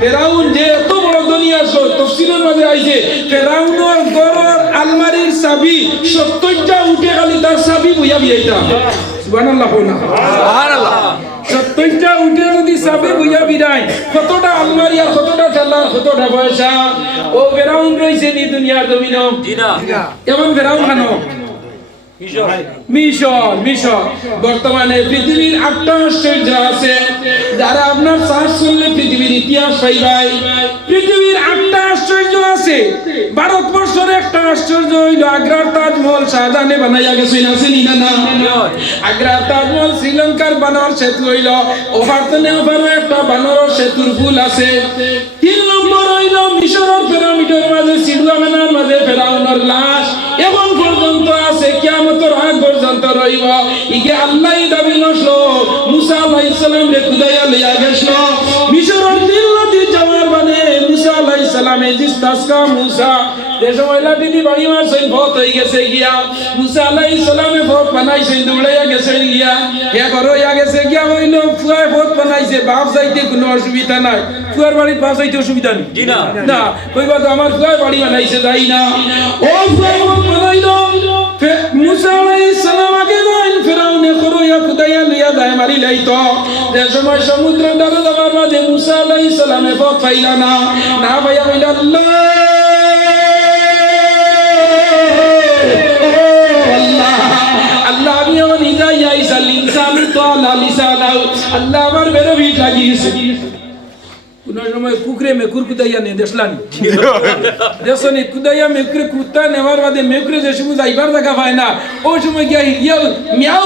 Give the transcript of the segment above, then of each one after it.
ফেরাউন যে এত বড় দুনিয়া তফসিলের মাঝে আইছে। ফেরাউনের গড়র আলমারির চাবি সত্তরটা উঠে খালি তার চাবি বইয়া বিয়াইতা সুবহানাল্লাহ না। সত্তরটা উঠে যদি চাবি বইয়া বিরাই কতটা আলমারি আর কতটা ঠেলা কতটা পয়সা? ও ফেরাউন রইছে নি দুনিয়ার জমিন এমন ফেরাউন খানো? মিশর মিশর বর্তমানে পৃথিবীর আটটা আশ্চর্য আছে, যারা আপনার করলে পৃথিবীর ইতিহাস পৃথিবীর আটটা আশ্চর্য আছে, ভারতবর্ষের একটা আশ্চর্য হইল আগ্রার তাজমহল, শাহজাহানে বানাইয়া না না আগ্রার তাজমহল শ্রীলঙ্কার বানর সেতু হইল একটা বানর সেতুর ফুল আছে। তিন নম্বর হইল মিশরের পিরামিডের মাঝে সিডুয়ামেনার মাঝে ফেরাউনের লাশ, এবং ইকে আল্লাহ দাবি নসলো মুসা আলাইহিস সালাম রে খুদাইয়া লইয়া গেছিল। মিশরের নদী যাওয়ার মানে মুসা আলাইহিস সালামে জিস্তাসকা মুসা যে সময় লাঠি বাড়ি মারছেন ভত হয়ে গেছে গিয়া। মুসা আলাইহিস সালামে ভত বানাইছেন দৌড়াইয়া গেছে গিয়া। হে করো ইয়া গেছে গিয়া হইল ফুয়ায় ভত বানাইছে বাপ যাইতে কোনো অসুবিধা নাই। ফুয়ার বাড়ির বাপ যাইতে অসুবিধা নেই। না। না কইবা তো আমার ফুয়ায় বাড়ি বানাইছে যাই না? ও ফুয়ায় মারি লাইতো যে সময় সমুদ্র ডালে যাবার মাঝে মুসা আলাইহিস সালামে পথ পাইলা না। না ভাইয়া হইল আল্লাহ আল্লাহ আমি আমার ইজাই আইসাল ইনসান তো আল্লাহ লিসানাও আল্লাহ, আমার বেরো ভিট লাগিয়েছে। কোন সময় কুকুরে মেকুর কুদাইয়া নে দেখলানি দেখছনি কুদাইয়া মেকুরে কুত্তা নেওয়ার বাদে মেকুরে যে সময় যাইবার জায়গা পায় না, ওই সময় গিয়া ইয়া মিয়াও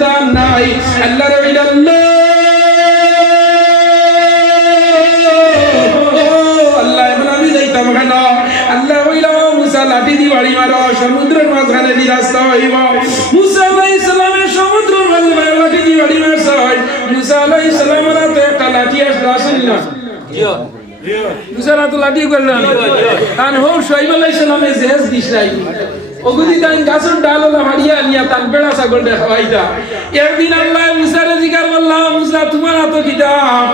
রাস্তা নাই আল্লাহ। রবিল আল্লাহ আল্লাহ হইল মুসা লাঠি দি বাড়ি মারো সমুদ্রের মাঝখানে রাস্তা হইব। মুসা আলাইহিস সালামের সমুদ্রের মাঝে মারো লাঠি দি বাড়ি মারছে। মুসা আলাইহিস সালামের হাতে একটা লাঠি আসলো আসেনি না? মুসার হাতে লাঠি করলেন কারণ হো শৈব আলাইহিস সালামের জেহেজ দিস ওগুদি তাই গাছের ডাল ওলা হারিয়া নিয়া তান বেড়া ছাগল দেখাইতা একদিন আল্লাহ মুসারে জিগার বললাম মুসা তোমার হাতে কিতাব